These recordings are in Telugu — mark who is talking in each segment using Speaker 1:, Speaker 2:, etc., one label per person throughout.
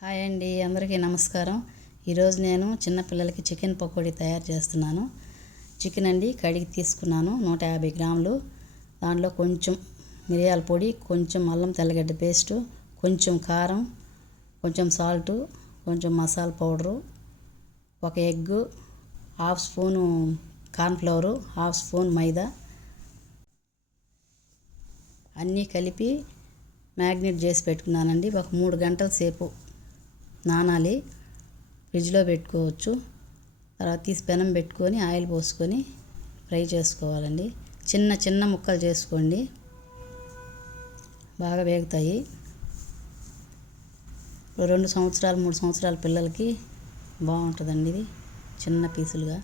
Speaker 1: హాయ్ అండి అందరికీ నమస్కారం. ఈరోజు నేను చిన్నపిల్లలకి చికెన్ పకోడీ తయారు చేస్తున్నాను. చికెన్ అండి కడిగి తీసుకున్నాను నూట యాభై గ్రాములు. దాంట్లో కొంచెం మిరియాల పొడి కొంచెం అల్లం తెల్లగడ్డ పేస్టు కొంచెం కారం కొంచెం సాల్టు కొంచెం మసాలా పౌడరు ఒక egg half spoon cornflour half spoon మైదా. అన్నీ కలిపి మ్యాగ్నెట్ చేసి పెట్టుకున్నానండి. ఒక మూడు గంటల సేపు నానాలి ఫ్రిడ్జ్లో పెట్టుకోవచ్చు. తర్వాత తీసి పెనం పెట్టుకొని ఆయిల్ పోసుకొని ఫ్రై చేసుకోవాలండి. చిన్న చిన్న ముక్కలు చేసుకోండి. బాగా వేగుతాయి. రెండు సంవత్సరాలు మూడు సంవత్సరాల పిల్లలకి బాగుంటుందండి ఇది. చిన్న పీసులుగా.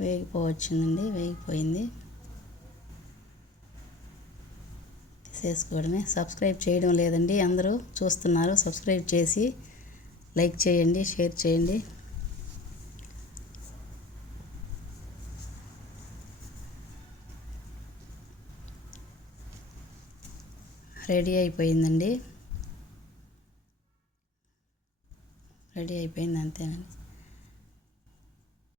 Speaker 1: వేగిపోవచ్చిందండి వేగిపోయింది. తీసేసుకోవడమే. సబ్స్క్రైబ్ చేయడం లేదండి అందరూ చూస్తున్నారు. సబ్స్క్రైబ్ చేసి లైక్ చేయండి షేర్ చేయండి. రెడీ అయిపోయిందండి. రెడీ అయిపోయింది అంతేనండి.